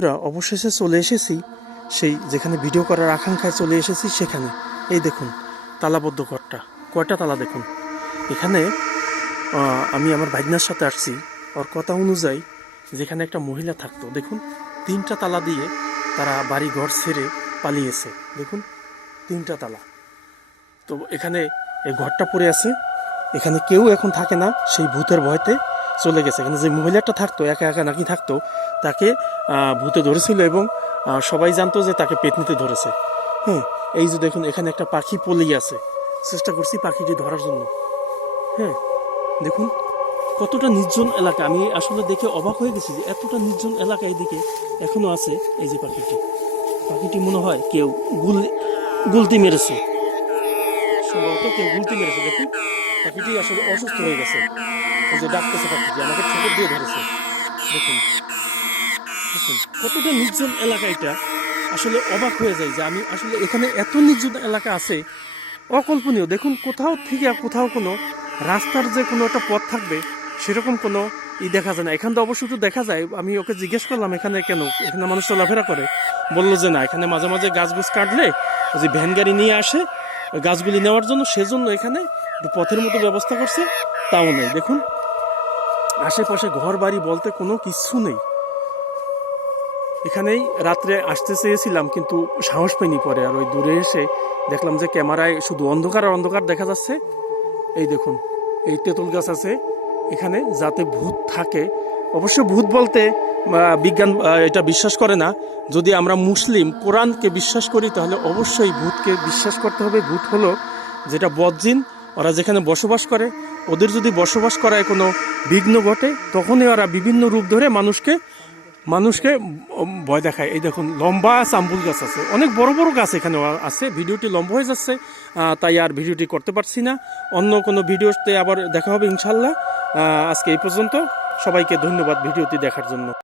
আমরা অবশেষে চলে এসেছি সেই যেখানে ভিডিও করার আকাঙ্ক্ষায় চলে এসেছি সেখানে। এই দেখুন তালাবদ্ধ ঘরটা, কয়টা তালা দেখুন। এখানে আমি আমার ভাইনার সাথে আসছি, ওর কথা অনুযায়ী যেখানে একটা মহিলা থাকতো, দেখুন 3টা তালা দিয়ে তারা বাড়ি ঘর ছেড়ে পালিয়েছে। দেখুন 3টা তালা। তো এখানে এই ঘরটা পড়ে আছে, এখানে কেউ এখন থাকে না, সেই ভূতের ভয়তে চলে গেছে। এখানে যে মহিলাটা থাকতো, একা একা নাকি থাকতো, তাকে ভূতে ধরেছিল এবং সবাই জানতো যে তাকে পেতনিতে ধরেছে। হ্যাঁ, এই যে দেখুন এখানে একটা পাখি পলেই আছে, চেষ্টা করছি পাখিটি ধরার জন্য। হ্যাঁ দেখুন কতটা নির্জন এলাকা, আমি আসলে দেখে অবাক হয়ে গেছি যে এতটা নির্জন এলাকা এদিকে এখনো আছে। এই যে পাখিটি মনে হয় কেউ গুলতি মেরেছে, সম্ভবত কেউ গুলতি মেরেছে। দেখুন পাখিটি আসলে অসুস্থ হয়ে গেছে, এই যে ডাকতেছে পাখিটি, আমাকে ঠোকর দিয়ে ধরেছে। দেখুন দেখুন কতটা নির্জন এলাকা, এটা আসলে অবাক হয়ে যায় যে আমি আসলে এখানে এত নির্জন এলাকা আছে, অকল্পনীয়। দেখুন কোথাও থেকে কোথাও কোনো রাস্তার যে কোনো একটা পথ থাকবে সেরকম কোনো দেখা যায় না। এখান তো অবশ্যই দেখা যায়। আমি ওকে জিজ্ঞেস করলাম এখানে কেন, এখানে মানুষ চলাফেরা করে, বললো যে না, এখানে মাঝে মাঝে গাছ কাটলে ওই যে ভ্যান গাড়ি নিয়ে আসে ওই গাছগুলি নেওয়ার জন্য, সেজন্য এখানে একটু পথের মতো ব্যবস্থা করছে, তাও নেই। দেখুন আশেপাশে ঘর বাড়ি বলতে কোনো কিছু নেই। এখানেই রাত্রে আসতে চেয়েছিলাম কিন্তু সাহস পাইনি, পরে আর ওই দূরে এসে দেখলাম যে ক্যামেরায় শুধু অন্ধকার আর অন্ধকার দেখা যাচ্ছে। এই দেখুন এই তেঁতুল গাছ আছে এখানে, যাতে ভূত থাকে। অবশ্য ভূত বলতে বিজ্ঞান এটা বিশ্বাস করে না। যদি আমরা মুসলিম কোরআনকে বিশ্বাস করি তাহলে অবশ্যই ভূতকে বিশ্বাস করতে হবে। ভূত হলো যেটা বদজিন, ওরা যেখানে বসবাস করে, ওদের যদি বসবাস করায় কোনো বিঘ্ন ঘটে তখনই ওরা বিভিন্ন রূপ ধরে মানুষকে ভয় দেখায়। এই দেখুন লম্বা চাম্বুল গাছ আছে, অনেক বড় বড় গাছ এখানে আছে। ভিডিওটি লম্বা হয়ে যাচ্ছে, তাই আর ভিডিওটি করতে পারছি না। অন্য কোনো ভিডিওতে আবার দেখা হবে ইনশাল্লাহ। আজকে এই পর্যন্ত, সবাইকে ধন্যবাদ ভিডিওটি দেখার জন্য।